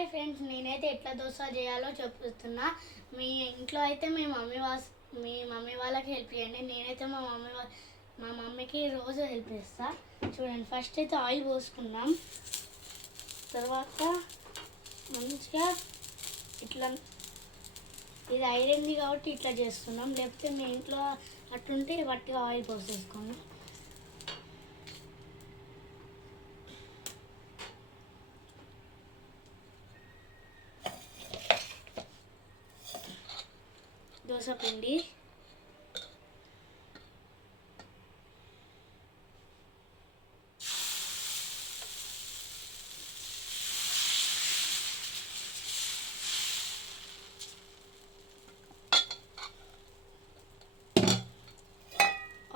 Hi friends, నేనైతే ఎట్లా దోశ చేయాలో చెప్తున్నా. మీ ఇంట్లో అయితే మీ మమ్మీ వాళ్ళకి హెల్ప్ చేయండి. నేనైతే మా మమ్మీకి రోజు హెల్ప్ చేస్తా. చూడండి, ఫస్ట్ అయితే ఆయిల్ పోసుకుందాం. తర్వాత మంచిగా ఇట్లా, ఇది ఐరన్ది కాబట్టి ఇట్లా చేస్తున్నాం. లేకపోతే మీ ఇంట్లో అట్లుంటే వట్టిగా ఆయిల్ పోసేసుకోండి. దోశ పిండి,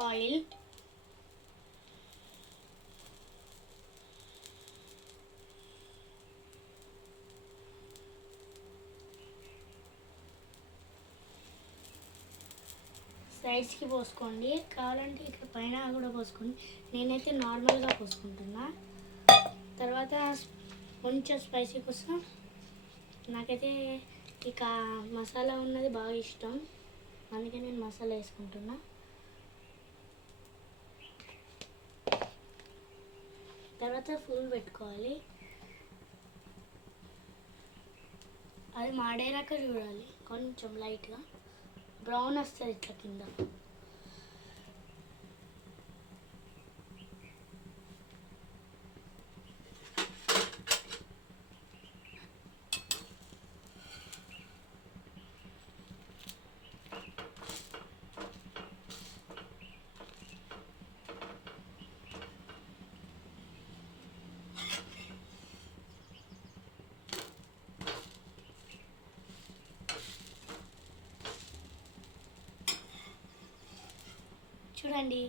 ఆయిల్, సైడ్స్కి పోసుకోండి. కావాలంటే ఇక్కడ పైన కూడా పోసుకోండి. నేనైతే నార్మల్గా పోసుకుంటున్నా. తర్వాత కొంచెం స్పైసీ కోసం నాకైతే ఇక మసాలా ఉన్నది బాగా ఇష్టం, అందుకే నేను మసాలా వేసుకుంటున్నా. తర్వాత ఫుల్ పెట్టుకోవాలి. అది మాడేరాక చూడాలి, కొంచెం లైట్గా బ్రౌన్ వస్తుంది ఇట్లా కింద. చూడండి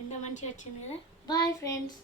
ఎంత మంచిగా వచ్చింది కదా. Bye friends.